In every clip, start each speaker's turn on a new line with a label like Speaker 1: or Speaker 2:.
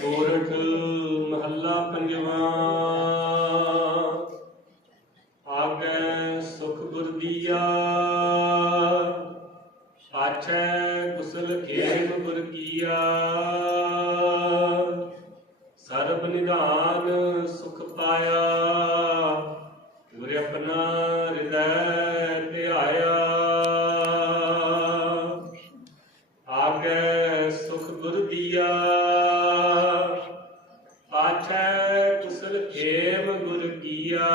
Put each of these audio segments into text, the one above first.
Speaker 1: ਸੋਰਠ ਮਹੱਲਾ ਪੰਜਵਾਂ। ਆਗੈ ਸੁਖ ਗੁਰ ਦੀਆ। ਪਾਛੈ ਕੁਸਲ ਖੇਮ ਗੁਰ ਕੀਆ। ਕੀਆ।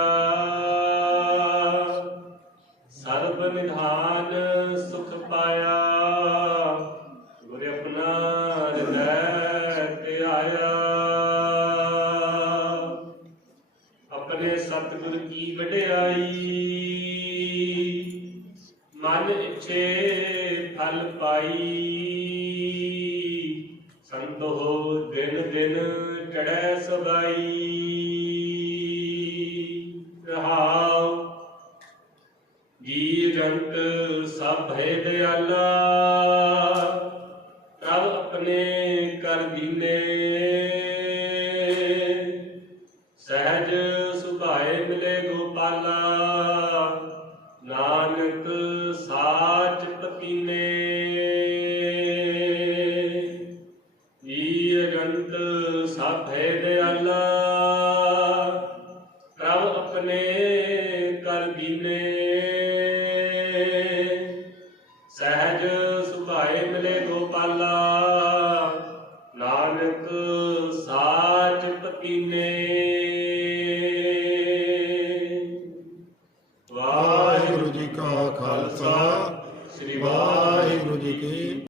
Speaker 1: ਸਰਬ ਨਿਧਾਨ ਸੁਖ ਪਾਇਆ। ਗੁਰ ਆਪਣਾ ਹਿਰਦੈ ਧਿਆਇਆ ਆਪਣੇ ਸਤਿਗੁਰ ਕੀ ਵਡਿਆਈ। ਮਨ ਇੱਛੇ ਫਲ ਪਾਈ। ਸੰਤੋ ਦਿਨ ਦਿਨ ਚੜੈ ਸਬਾਈ। ਜੀ ਜੰਤ ਸਭ ਹੈ ਦਿਆਲਾ ਪ੍ਰਭ ਆਪਣੇ ਕਰ ਦੀਨੇ। ਸਹਿਜ ਸੁਭਾਏ ਮਿਲੇ ਗੋਪਾਲਾ, ਨਾਨਕ ਸਾਚ ਪਤੀਨੇ। ਈ ਅਨੰਤ ਸਭ ਹੈ ਦਿਆਲਾ, ਪ੍ਰਭ ਆਪਣੇ ਕਰ ਦੀਨੇ। ਕੀਨੇ। ਵਾਹਿਗੁਰੂ ਜੀ ਕਾ ਖਾਲਸਾ ਸ੍ਰੀ ਵਾਹਿਗੁਰੂ ਜੀ ਕੀ